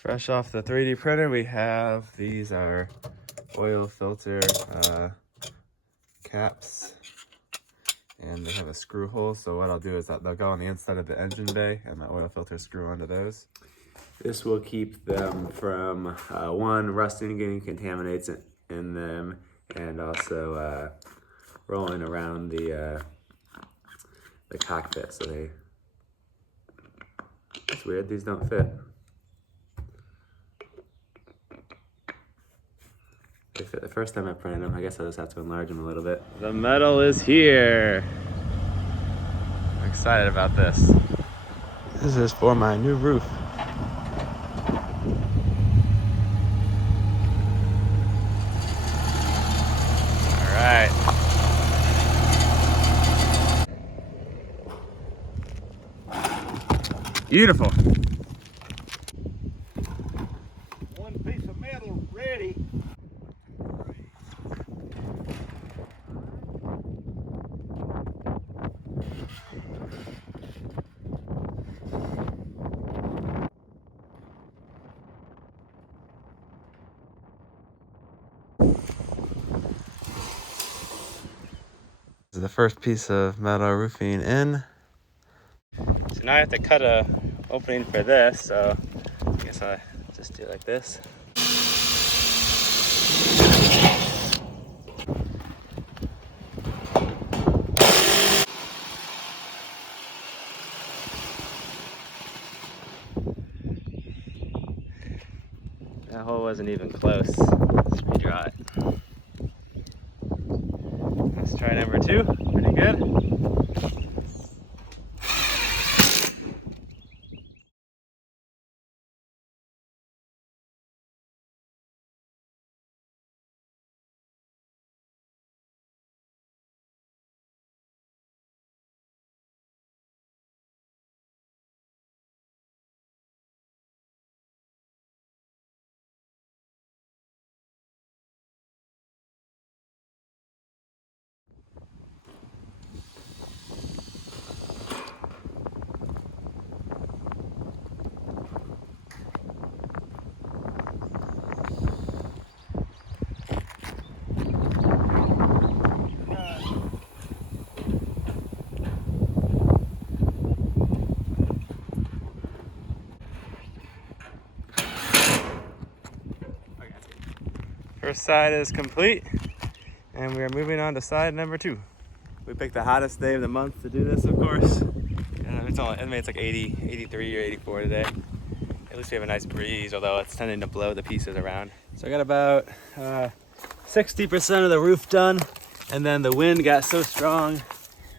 Fresh off the 3D printer, we have these are oil filter caps, and they have a screw hole. So what I'll do is they'll go on the inside of the engine bay, and the oil filter screw onto those. This will keep them from one, rusting and getting contaminants in them, and also rolling around the cockpit. So it's weird, these don't fit. They fit the first time I printed them. I guess I'll just have to enlarge them a little bit. The metal is here. I'm excited about this. This is for my new roof. All right. Beautiful. One piece of metal ready. This is the first piece of metal roofing in. So now I have to cut a opening for this, so I guess I just do it like this. That hole wasn't even close. Let's redraw it. Let's try number 2. Pretty good. First side is complete, and we are moving on to side number 2. We picked the hottest day of the month to do this, of course. It's like 80, 83 or 84 today. At least we have a nice breeze, although it's tending to blow the pieces around. So I got about 60% of the roof done, and then the wind got so strong, so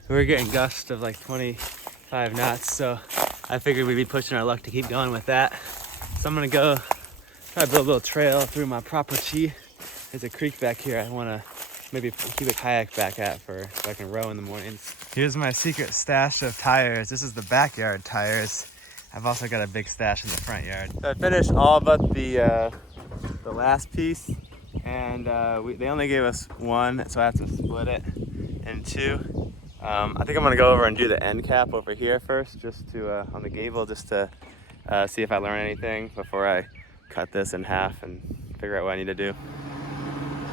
we were getting gusts of like 25 knots. So I figured we'd be pushing our luck to keep going with that. So I'm gonna go try to build a little trail through my property. There's a creek back here I want to maybe keep a kayak back at so I can row in the mornings. Here's my secret stash of tires. This is the backyard tires. I've also got a big stash in the front yard. So I finished all but the last piece, and they only gave us one, so I have to split it in 2. I think I'm gonna go over and do the end cap over here first, just to on the gable, just to see if I learn anything before I cut this in half and figure out what I need to do.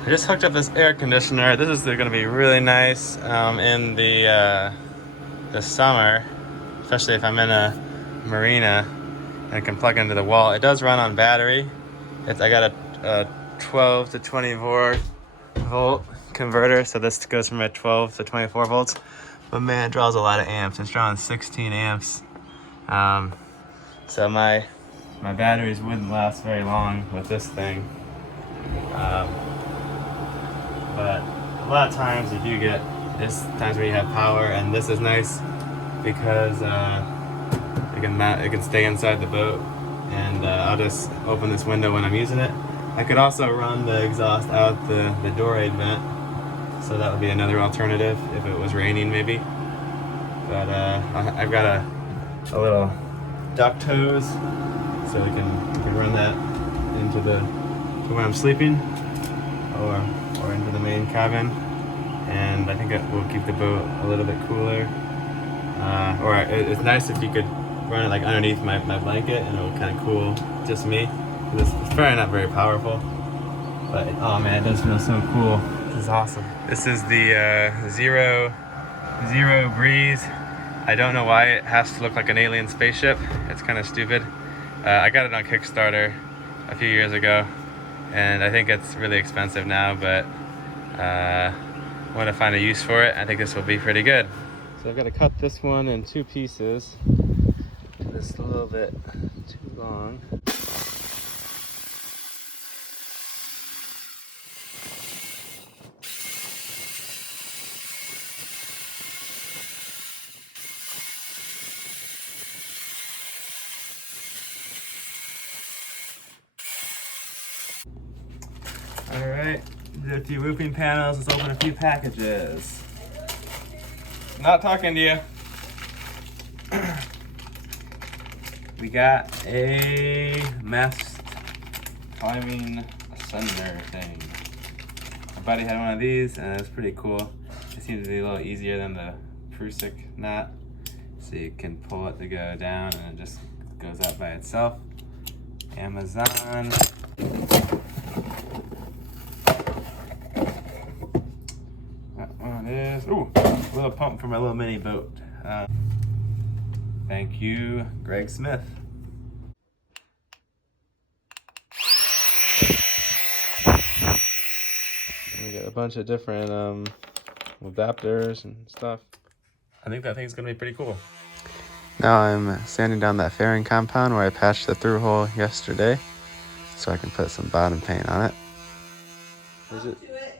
I just hooked up this air conditioner. This is going to be really nice in the summer, especially if I'm in a marina and can plug into the wall. It does run on battery. I got a 12 to 24 volt converter, so this goes from a 12 to 24 volts. But man, it draws a lot of amps. It's drawing 16 amps. So my batteries wouldn't last very long with this thing. But a lot of times you do get times where you have power, and this is nice because it can stay inside the boat, and I'll just open this window when I'm using it. I could also run the exhaust out the door aid vent, so that would be another alternative if it was raining maybe. But I've got a little duct hose, so we can run that into to where I'm sleeping, or into the main cabin, and I think it will keep the boat a little bit cooler. Or it's nice if you could run it like underneath my blanket, and it'll kind of cool just me. It's probably not very powerful, but oh man, it does feel so cool. This is awesome. This is the zero breeze. I don't know why it has to look like an alien spaceship. It's kind of stupid. I got it on Kickstarter a few years ago, and I think it's really expensive now, but I want to find a use for it. I think this will be pretty good. So I've got to cut this one in 2 pieces. This is a little bit too long. All right, did a few roofing panels. Let's open a few packages. Not talking to you. We got a mast climbing asunder thing. My buddy had one of these, and it's pretty cool. It seems to be a little easier than the Prusik knot, so you can pull it to go down, and it just goes up by itself. Amazon. That one is, ooh, a little pump for my little mini boat. Thank you, Greg Smith. We got a bunch of different adapters and stuff. I think that thing's gonna be pretty cool. Now I'm sanding down that fairing compound where I patched the through hole yesterday, so I can put some bottom paint on it.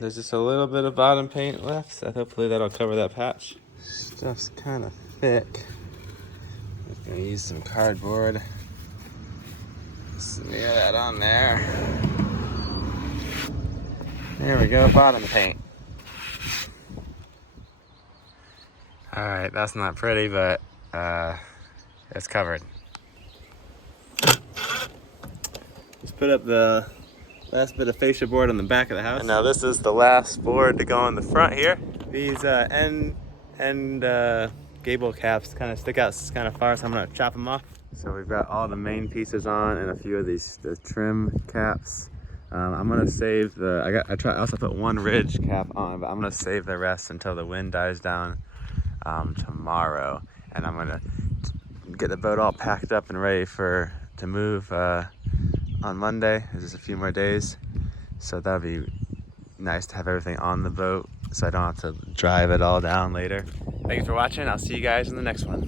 There's just a little bit of bottom paint left, so hopefully that'll cover that patch. Stuff's kind of thick. I'm just gonna use some cardboard. Smear that on there. There we go, bottom paint. All right, that's not pretty, but it's covered. Just put up the last bit of fascia board on the back of the house. And now this is the last board to go on the front here. These end gable caps kind of stick out kind of far, so I'm gonna chop them off. So we've got all the main pieces on and a few of the trim caps. I'm gonna save the, I also put one ridge cap on, but I'm gonna save the rest until the wind dies down tomorrow. And I'm gonna get the boat all packed up and ready to move on Monday. There's just a few more days. So that'll be nice to have everything on the boat so I don't have to drive it all down later. Thank you for watching. I'll see you guys in the next one.